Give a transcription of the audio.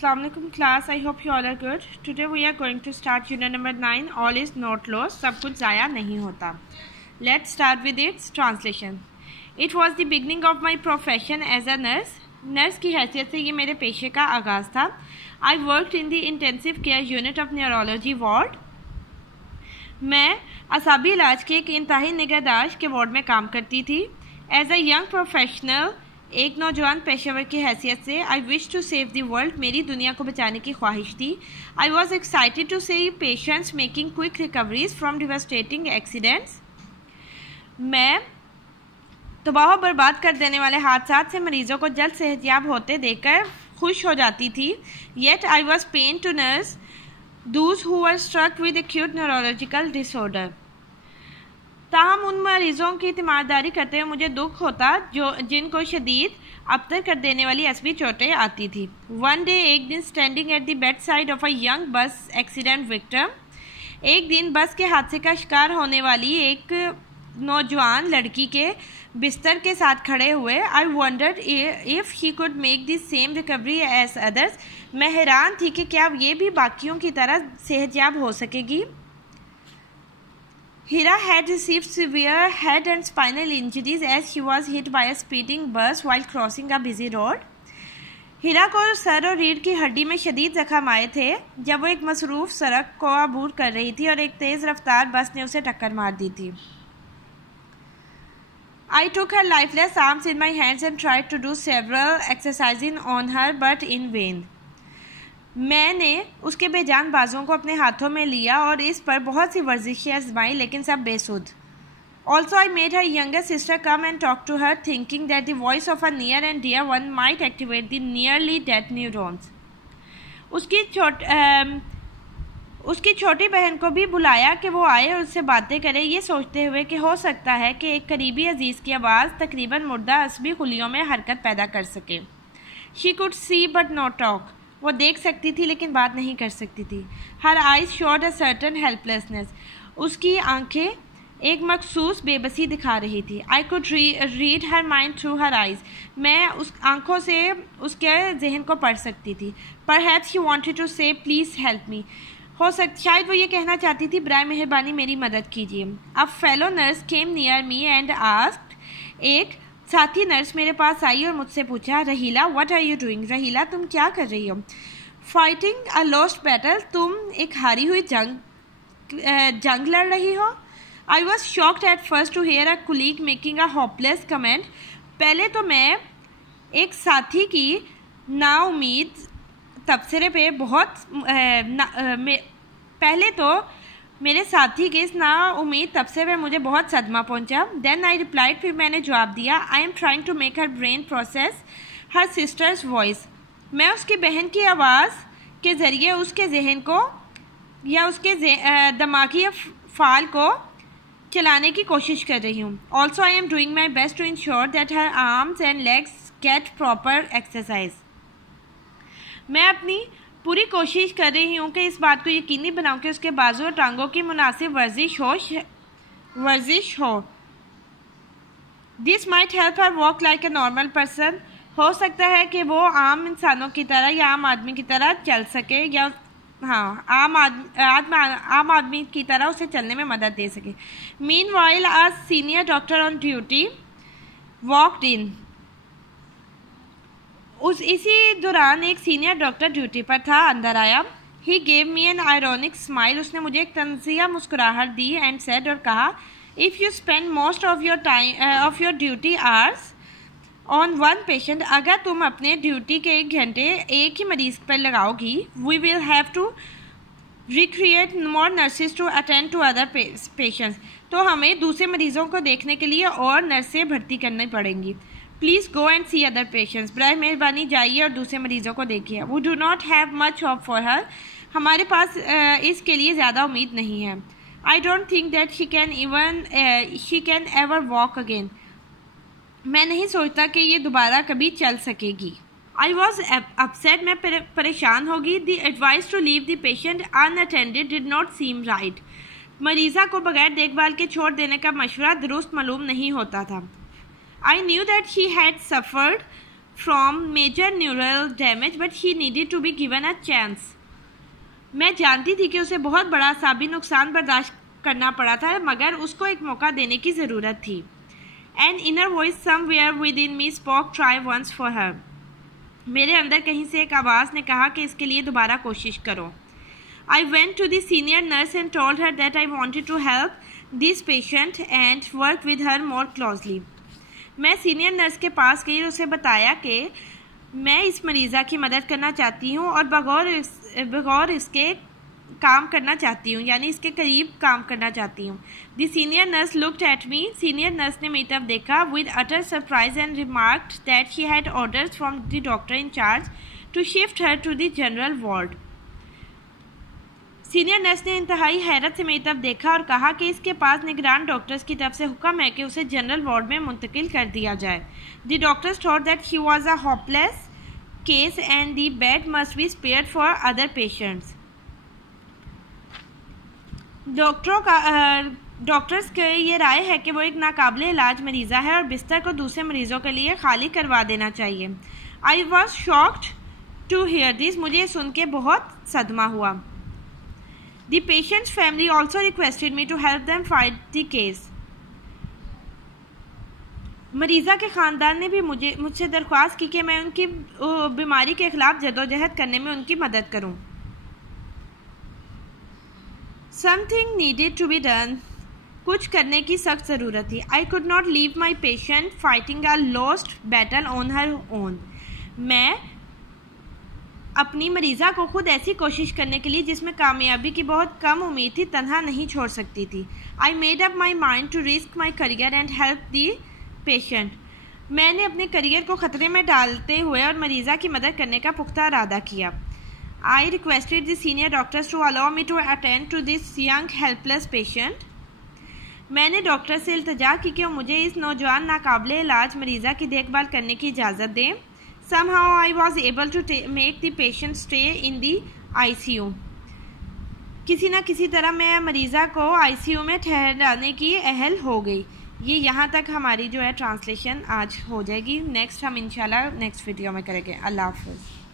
Assalamu alaikum class. I hope you all are good. Today we are going to start unit number 9. All is not lost. सब कुछ ज़ाया नहीं होता. Let's start with its translation. It was the beginning of my profession as a nurse. Nurse की हैसियत से ये मेरे पेशे का आगाज़ था. I worked in the intensive care unit of neurology ward. मैं असाबी इलाज के एक इंतहाई निगहदाश्त के वार्ड में काम करती थी. As a young professional, एक नौजवान पेशेवर की हैसियत से I wish to save the world, मेरी दुनिया को बचाने की ख्वाहिश थी. I was excited to see patients making quick recoveries from devastating accidents. मैं तबाह बर्बाद कर देने वाले हादसात से मरीजों को जल्द सेहतयाब होते देखकर खुश हो जाती थी. Yet I was paid to nurse those who were struck with acute neurological disorder. ताहम उन मरीजों की तीमारदारी करते हुए मुझे दुख होता जिनको शदीद अबतर कर देने वाली असबी चोटें आती थी. वन डे, एक दिन, standing at the bed side of a young बस एक्सीडेंट विक्टिम, एक दिन बस के हादसे का शिकार होने वाली एक नौजवान लड़की के बिस्तर के साथ खड़े हुए. I wondered if he could make the same recovery as others. मैं हैरान थी कि क्या ये भी बाकियों की तरह सेहतयाब हो सकेगी. Hira had received severe head and spinal injuries as she was hit by a speeding bus while crossing a busy road. हीरा को सर और रीढ़ की हड्डी में शदीद जख्म आए थे जब वो एक मसरूफ़ सड़क को अबूर कर रही थी और एक तेज़ रफ्तार बस ने उसे टक्कर मार दी थी. I took her lifeless arms in my hands and tried to do several exercises on her but in vain. मैंने उसके बेजान बाजों को अपने हाथों में लिया और इस पर बहुत सी वर्जिशें आजमाई, लेकिन सब बेसुध. Also I made her younger sister come and talk to her, thinking that the voice of a near and dear one might activate the nearly dead neurons. उसकी छोटी बहन को भी बुलाया कि वो आए और उससे बातें करे, ये सोचते हुए कि हो सकता है कि एक करीबी अजीज़ की आवाज़ तकरीबन मुर्दा असबी खुलियों में हरकत पैदा कर सके. She could see but not talk. वो देख सकती थी लेकिन बात नहीं कर सकती थी. Her eyes showed a certain helplessness. उसकी आंखें एक मखसूस बेबसी दिखा रही थी. I could read her mind through her eyes. मैं उस आंखों से उसके जहन को पढ़ सकती थी. परहैप्स शी वांटेड टू से प्लीज़ हेल्प मी. शायद वो ये कहना चाहती थी बराए मेहरबानी मेरी मदद कीजिए. A fellow nurse came near me and asked. एक साथी नर्स मेरे पास आई और मुझसे पूछा, Raheela what are you doing. Raheela तुम क्या कर रही हो. Fighting a lost battle. तुम एक हारी हुई जंग लड़ रही हो. I was shocked at first to hear a colleague making a hopeless comment. पहले तो मैं एक साथी की नाउमीद तबसरे पे पहले तो मेरे साथी के इस नाउमीद तबसरे में मुझे बहुत सदमा पहुंचा. Then I replied. फिर मैंने जवाब दिया, I am trying to make her brain process her sister's voice. मैं उसकी बहन की आवाज़ के ज़रिए उसके जहन को या उसके दिमागी फ़ाल को चलाने की कोशिश कर रही हूँ. Also I am doing my best to ensure that her arms and legs get proper exercise. मैं अपनी पूरी कोशिश कर रही हूँ कि इस बात को यकीनी बनाऊँ कि उसके बाजू और टांगों की मुनासिब वर्जिश हो. This might help her walk like a normal person. हो सकता है कि वो आम इंसानों की तरह या आम आदमी की तरह चल सके, या आम आदमी की तरह उसे चलने में मदद दे सके. Mean while a senior doctor on duty walked in. इसी दौरान एक सीनियर डॉक्टर ड्यूटी पर था, अंदर आया. He gave me an ironic smile. उसने मुझे एक तंजिया मुस्कुराहट दी एंड सेड, और कहा, if you spend most of your duty hours on one patient. अगर तुम अपने ड्यूटी के 1 घंटे एक ही मरीज पर लगाओगी, we will have to recreate more nurses to attend to other patients. तो हमें दूसरे मरीजों को देखने के लिए और नर्सें भर्ती करनी पड़ेंगी. Please go and see other patients. बराए मेहरबानी जाइए और दूसरे मरीजों को देखिए. We do not have much hope for her. हमारे पास इसके लिए ज़्यादा उम्मीद नहीं है. I don't think that she can ever walk again. मैं नहीं सोचता कि ये दोबारा कभी चल सकेगी. I was upset. मैं परेशान होगी. The advice to leave the patient unattended did not seem right. मरीज़ा को बगैर देखभाल के छोड़ देने का मशवरा दुरुस्त मालूम नहीं होता था. I knew that she had suffered from major neural damage, but he needed to be given a chance. میں جانتی تھی کہ اسے بہت بڑا اعصابی نقصان برداشت کرنا پڑا تھا مگر اس کو ایک موقع دینے کی ضرورت تھی. An inner voice somewhere within me spoke, try once for her. میرے اندر کہیں سے ایک آواز نے کہا کہ اس کے لیے دوبارہ کوشش کرو. I went to the senior nurse and told her that I wanted to help this patient and work with her more closely. میں سینئر نرس کے پاس گئی اور اسے بتایا کہ میں اس مریضہ کی مدد کرنا چاہتی ہوں اور بغور اس کے کام کرنا چاہتی ہوں، یعنی اس کے قریب کام کرنا چاہتی ہوں. The senior nurse looked at me. Senior nurse نے میری طرف دیکھا with utter surprise and remarked that she had orders from the doctor in charge to shift her to the general ward. Senior nurse نے انتہائی حیرت سے میری طرف دیکھا اور کہا کہ اس کے پاس نگران ڈاکٹرز کی طرف سے حکم ہے کہ اسے جنرل وارڈ میں منتقل کر دیا جائے. دی doctors thought that he was a hopeless case and the bed must be spared for other patients. Doctors کی یہ رائے ہے کہ وہ ایک ناقابل علاج مریضہ ہے اور بستر کو دوسرے مریضوں کے لیے خالی کروا دینا چاہیے. I was shocked to hear this. مجھے سن کے بہت صدمہ ہوا. The patient's family also requested me to help them fight the case. مریضہ کے خاندان نے بھی مجھ سے درخواست کی کہ میں ان کی بیماری کے خلاف جدوجہد کرنے میں ان کی مدد کروں. Something needed to be done. کچھ کرنے کی سخت ضرورت تھی. I could not leave my patient fighting a lost battle on her own. میں اپنی مریضہ کو خود ایسی کوشش کرنے کے لیے جس میں کامیابی کی بہت کم امید تھی تنہا نہیں چھوڑ سکتی تھی. I made up my mind to risk my career and help the patient. میں نے اپنے کریئر کو خطرے میں ڈالتے ہوئے اور مریضہ کی مدد کرنے کا پختہ ارادہ کیا. I requested the senior doctors to allow me to attend to this young helpless patient. میں نے ڈاکٹر سے التجا کی کہ وہ مجھے اس نوجوان ناقابل علاج مریضہ کی دیکھ بھال کرنے کی اجازت دیں. Somehow I was able to make the patient stay in the ICU. کسی نہ کسی طرح میں مریضہ کو ICU میں ٹھہرانے کی اہل ہو گئی. یہ یہاں تک ہماری جو ہے ٹرانسلیشن آج ہو جائے گی. نیکسٹ ہم انشاءاللہ نیکسٹ ویڈیو میں کریں گے. اللہ حافظ.